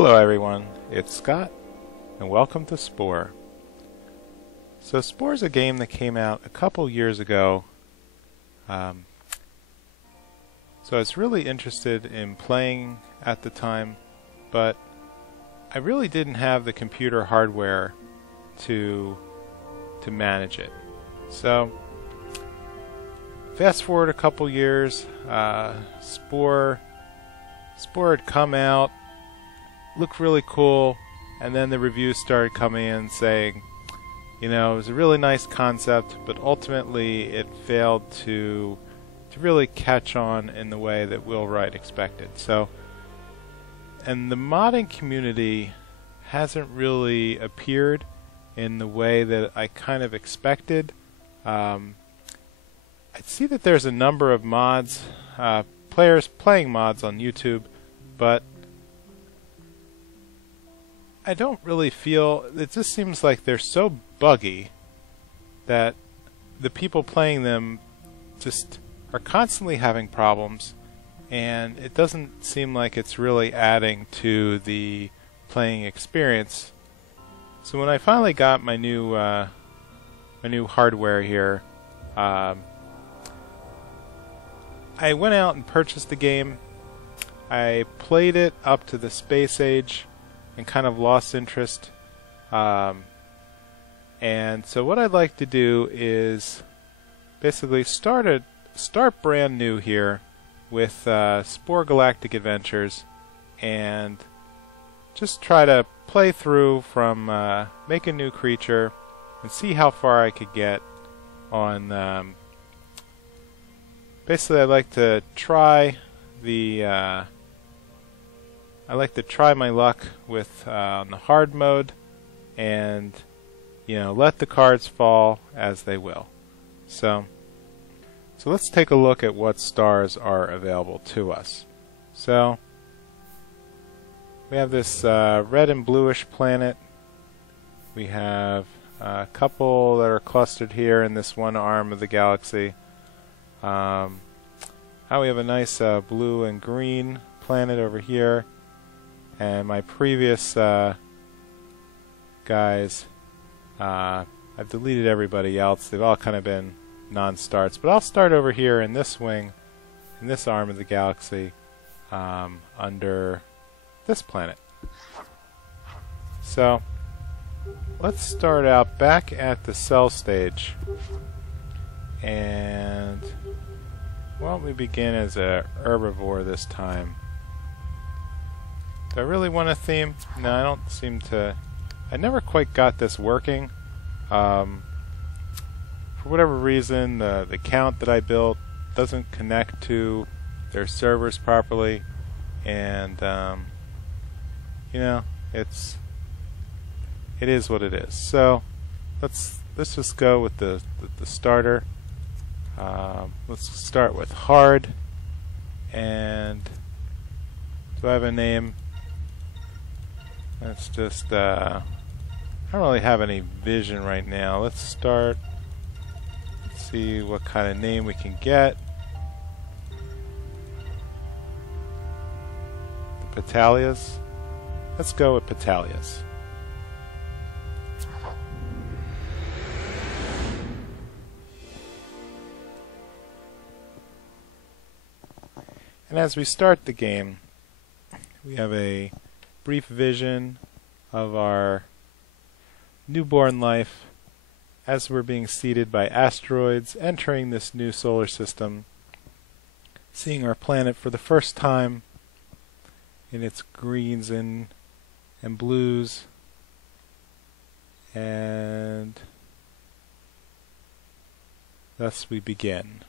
Hello everyone, it's Scott, and welcome to Spore. So Spore is a game that came out a couple years ago. So I was really interested in playing at the time, but I really didn't have the computer hardware to manage it. So fast forward a couple years, Spore had come out, looked really cool, and then the reviews started coming in saying, you know, it was a really nice concept, but ultimately it failed to really catch on in the way that Will Wright expected. So, and the modding community hasn't really appeared in the way that I kind of expected. I see that there's a number of mods, players playing mods on YouTube, but I don't really feel, it just seems like they're so buggy that the people playing them just are constantly having problems, and it doesn't seem like it's really adding to the playing experience. So when I finally got my new hardware here, I went out and purchased the game. I played it up to the space age and kind of lost interest. And so what I'd like to do is basically start brand new here with Spore Galactic Adventures, and just try to play through from make a new creature and see how far I could get on. Basically, I'd like to try the. I like to try my luck with on the hard mode, and let the cards fall as they will. So let's take a look at what stars are available to us. So we have this red and bluish planet. We have a couple that are clustered here in this one arm of the galaxy. We have a nice blue and green planet over here. And my previous guys, I've deleted everybody else. They've all kind of been non-starts. But I'll start over here in this wing, in this arm of the galaxy, under this planet. So let's start out back at the cell stage. And why don't we begin as a herbivore this time? Do I really want a theme? No, I don't seem to. I never quite got this working. For whatever reason, the count that I built doesn't connect to their servers properly, and it is what it is. So let's just go with the starter. Let's start with hard. And do I have a name? Let's just, I don't really have any vision right now. Let's start, let's see what kind of name we can get. The Petalias? Let's go with Petalias. And as we start the game, we have a brief vision of our newborn life as we're being seeded by asteroids entering this new solar system, seeing our planet for the first time in its greens and blues, and thus we begin.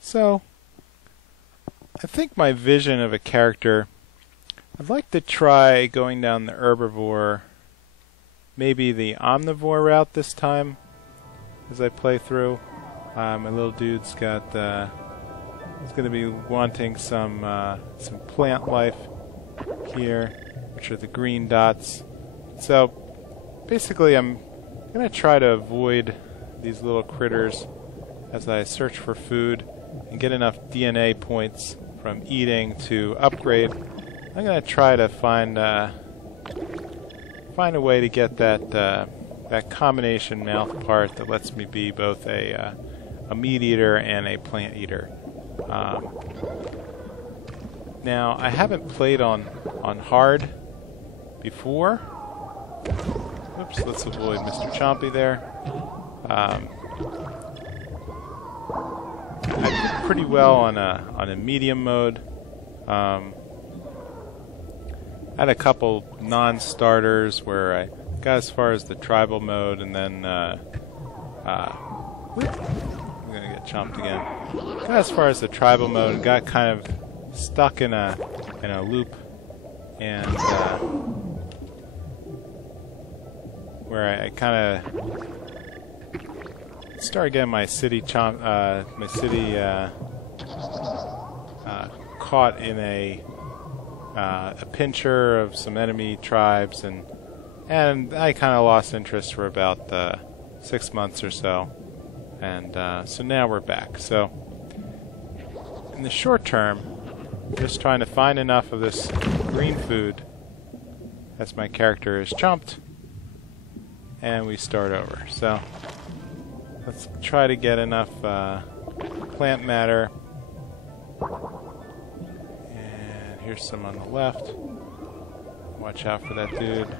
So, I think my vision of a character, I'd like to try going down the herbivore, maybe the omnivore route this time, as I play through. My little dude's got, he's going to be wanting some plant life here, which are the green dots. So, basically I'm I'm going to try to avoid these little critters as I search for food and get enough DNA points from eating to upgrade. I'm going to try to find a way to get that combination mouth part that lets me be both a meat eater and a plant eater. Now, I haven't played on hard before. Oops, let's avoid Mr. Chompy there. I did pretty well on a medium mode. I had a couple non-starters where I got as far as the tribal mode, and then I'm gonna get chomped again. Got as far as the tribal mode and got kind of stuck in a loop, and where I kind of started getting my city caught in a pincher of some enemy tribes, and I kind of lost interest for about 6 months or so, and so now we're back. So in the short term, just trying to find enough of this green food as my character is chomped, and we start over. So let's try to get enough plant matter. And here's some on the left. Watch out for that dude.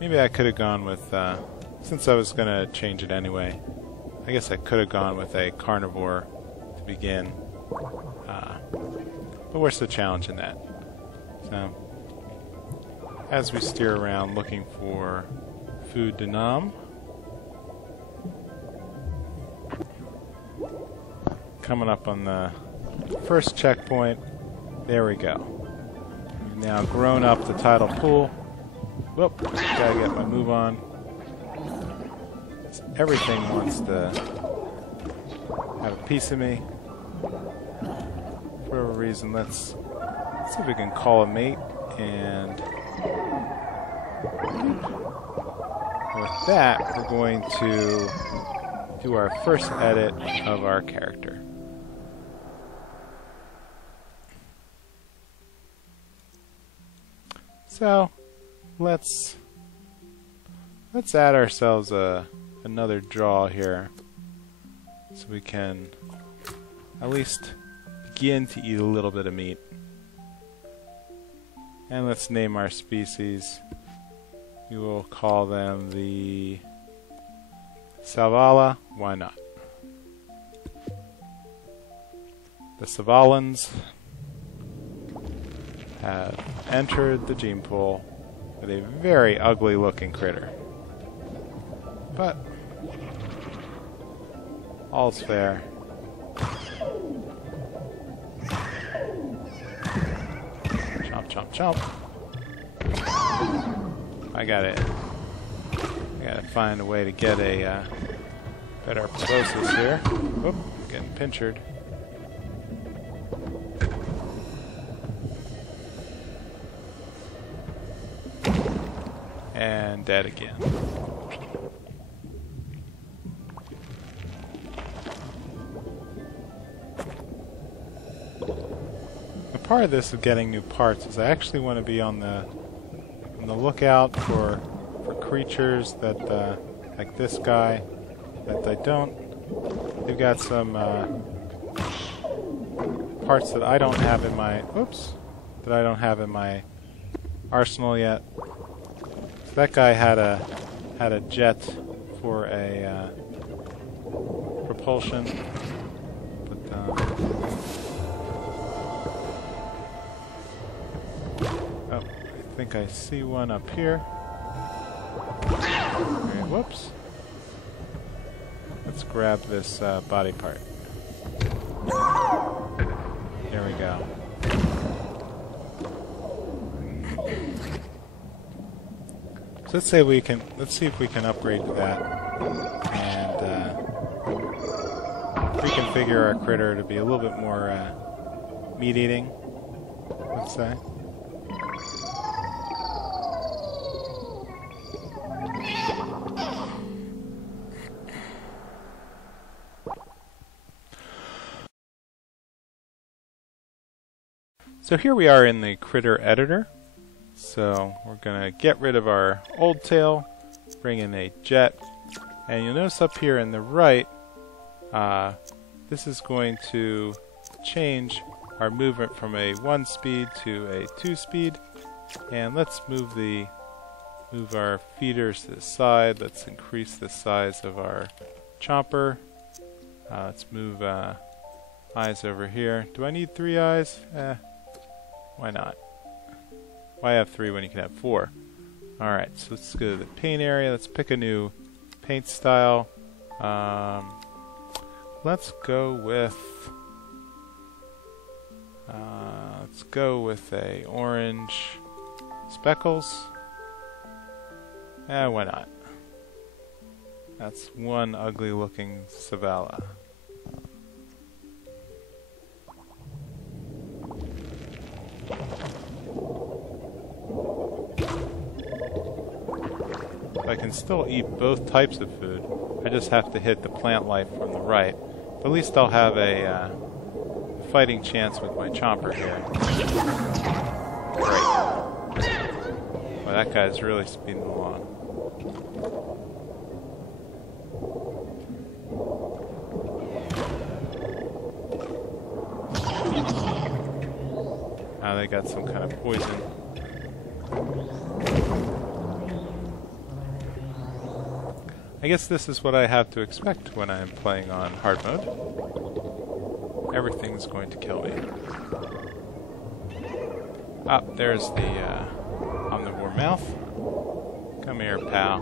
Maybe I could have gone with, since I was going to change it anyway, I guess I could have gone with a carnivore to begin. But what's the challenge in that? So, as we steer around looking for food to nom, coming up on the first checkpoint, there we go. We've now grown up the tidal pool. Whoop, gotta get my move on. Everything wants to have a piece of me. For whatever reason, let's see if we can call a mate, and with that, we're going to do our first edit of our character. So let's add ourselves another jaw here, so we can at least begin to eat a little bit of meat. And let's name our species. We will call them the Salvala. Why not? The Savallans have entered the gene pool with a very ugly looking critter. But all's fair. Chomp, chomp, chomp. I gotta find a way to get a better proboscis here. Oop, getting pinchered. And dead again. A part of this of getting new parts is I actually want to be on the lookout for creatures that like this guy that I don't. They've got some parts that I don't have in my arsenal yet. So that guy had a jet for a propulsion, but oh, I think I see one up here. Okay, whoops. Let's grab this body part. There we go. So let's see if we can upgrade to that, and reconfigure our critter to be a little bit more meat eating, let's say. So here we are in the critter editor. So we're going to get rid of our old tail, bring in a jet, and you'll notice up here in the right, this is going to change our movement from a 1 speed to a 2 speed. And let's move our feeders to the side. Let's increase the size of our chomper. Let's move eyes over here. Do I need 3 eyes? Why not? Why have 3 when you can have 4? Alright, so let's go to the paint area. Let's pick a new paint style. Let's go with a orange speckles. Why not? That's one ugly looking Salvala. I can still eat both types of food. I just have to hit the plant life from the right. But at least I'll have a fighting chance with my chomper here. Great. Well, that guy's really speeding along. Now they got some kind of poison. I guess this is what I have to expect when I'm playing on hard mode. Everything's going to kill me. Ah, there's the omnivore mouth. Come here, pal.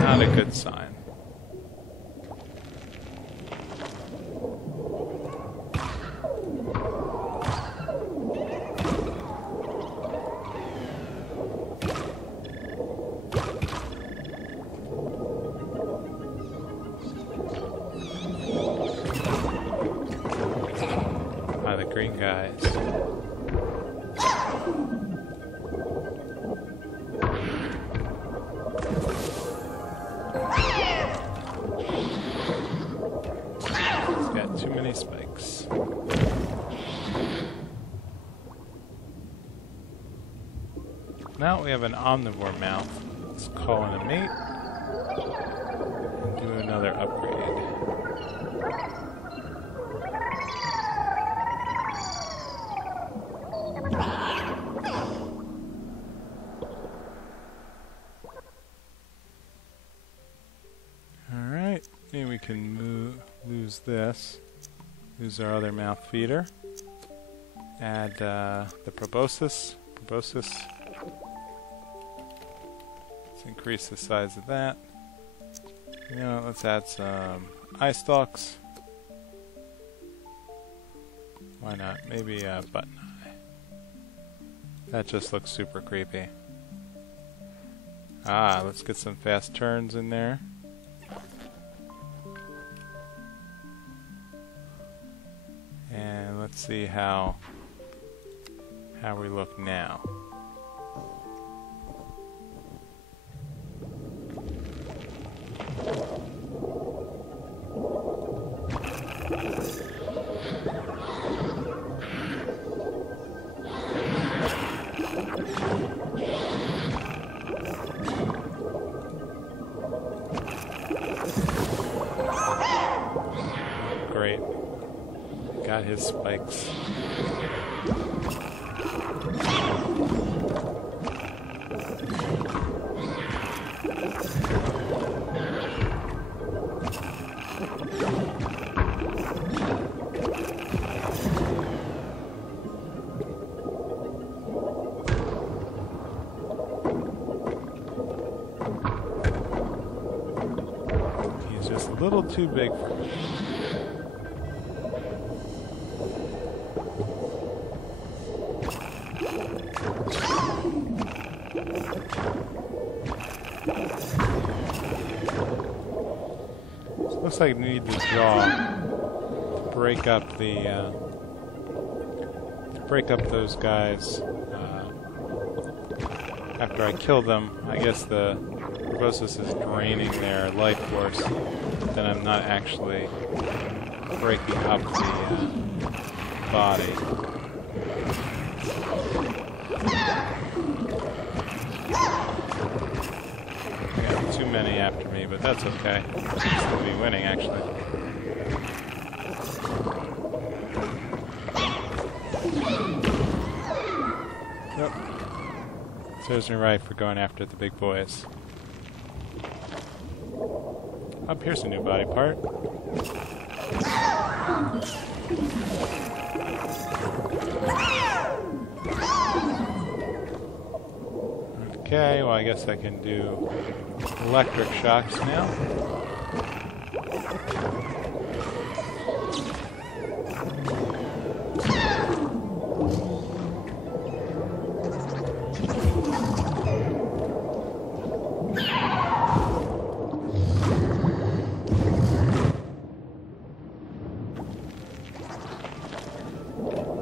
Not a good sign. The green guys. He's got too many spikes. Now we have an omnivore mouth. Let's call in a mate and do another upgrade. Alright, maybe we can lose this. Lose our other mouth feeder. Add the proboscis. Let's increase the size of that. You know, let's add some eye stalks. Why not? Maybe a button eye. That just looks super creepy. Ah, let's get some fast turns in there. And let's see how we look now. Great. Got his spikes. He's just a little too big for me. Looks like we need the jaw to break up the break up those guys after I kill them. I guess the process is draining their life force, then I'm not actually breaking up the body. I got too many after me, but that's okay. I'll be winning, actually. Yep. Serves me right for going after the big boys. Up here's a new body part. Okay, well I guess I can do electric shocks now.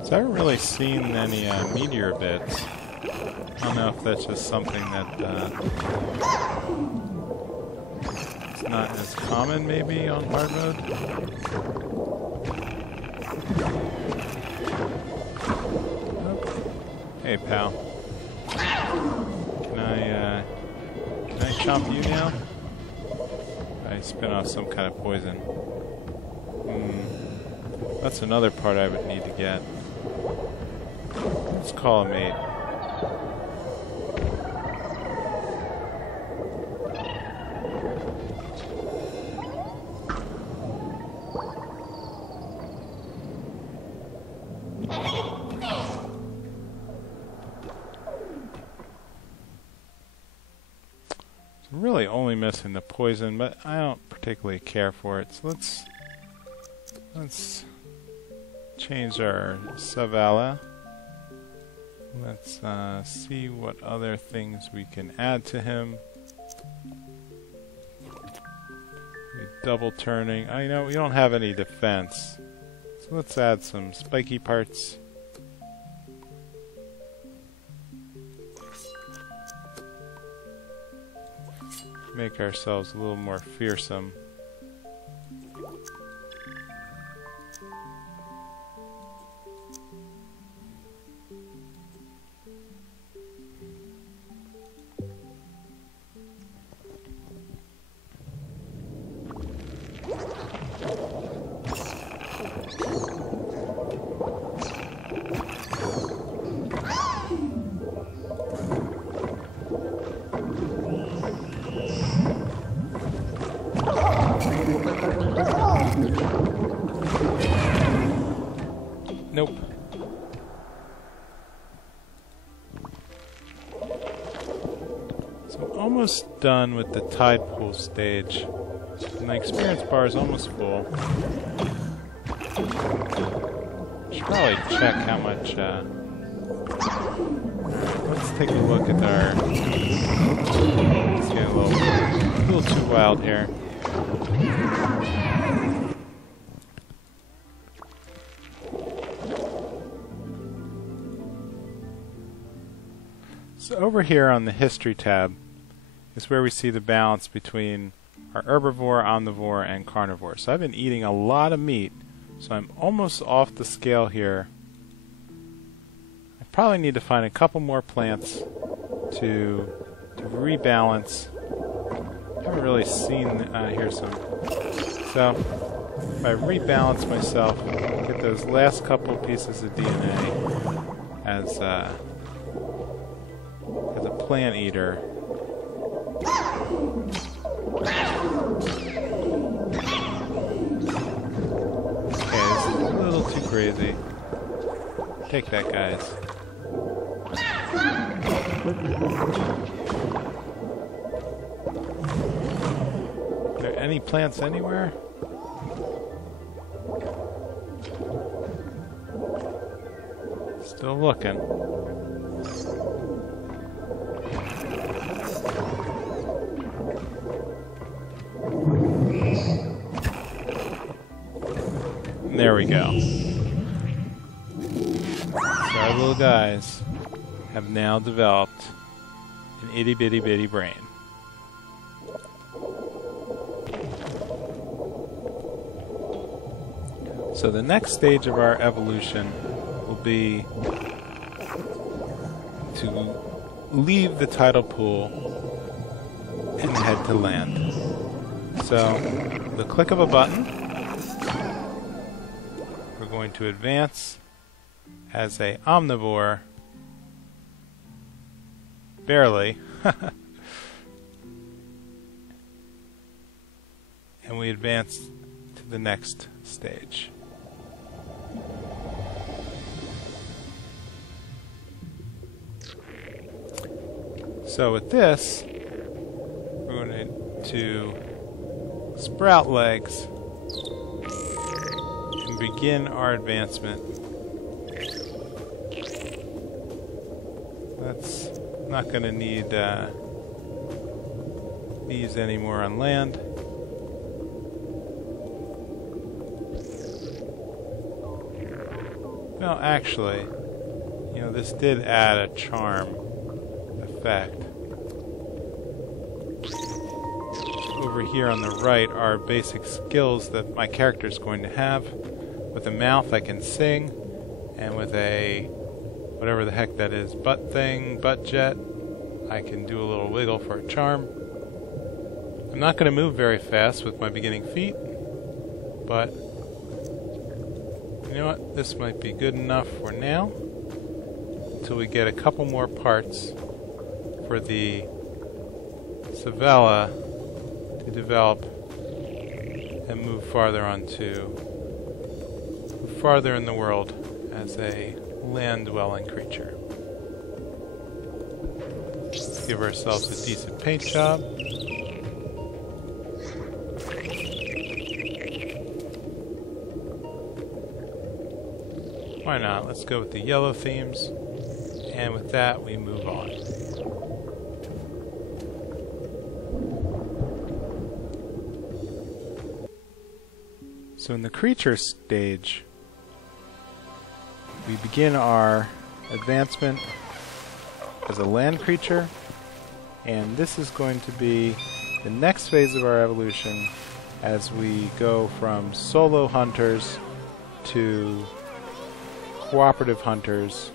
So I haven't really seen any meteor bits. I don't know if that's just something that it's not as common maybe on hard mode. Oh. Hey pal. Can I chomp you now? I spin off some kind of poison. That's another part I would need to get. Let's call a mate. I'm really only missing the poison, but I don't particularly care for it. So let's change our Salvala. Let's see what other things we can add to him. Double turning. I know we don't have any defense, so let's add some spiky parts. Make ourselves a little more fearsome. Nope. So I'm almost done with the tide pool stage. My experience bar is almost full. Should probably check how much. Let's take a look at our. It's getting a little too wild here. So over here on the History tab is where we see the balance between our herbivore, omnivore, and carnivore. So I've been eating a lot of meat, so I'm almost off the scale here. I probably need to find a couple more plants to rebalance. I haven't really seen, here's some. So if I rebalance myself, get those last couple pieces of DNA as a plant eater. Okay, this is a little too crazy. Take that, guys. Are there any plants anywhere? Still looking. There we go. So our little guys have now developed an itty bitty bitty brain. So the next stage of our evolution will be to leave the tidal pool and head to land. So, the click of a button, we're going to advance as a omnivore, barely, and we advance to the next stage. So with this, we're going to sprout legs and begin our advancement. That's not going to need these anymore on land. Well, actually, you know, this did add a charm effect. Over here on the right are basic skills that my character is going to have. With a mouth I can sing, and with a whatever the heck that is, butt jet, I can do a little wiggle for a charm. I'm not going to move very fast with my beginning feet, but you know what, this might be good enough for now until we get a couple more parts for the Salvala to develop and move farther in the world as a land-dwelling creature. Let's give ourselves a decent paint job. Why not? Let's go with the yellow themes, and with that we move on. So in the creature stage, we begin our advancement as a land creature, and this is going to be the next phase of our evolution as we go from solo hunters to cooperative hunters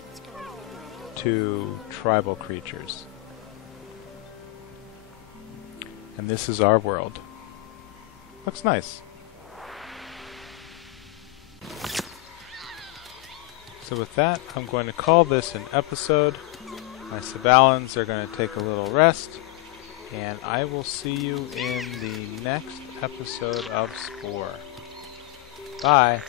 to tribal creatures. And this is our world. Looks nice. So with that, I'm going to call this an episode. My Savalans are going to take a little rest, and I will see you in the next episode of Spore. Bye!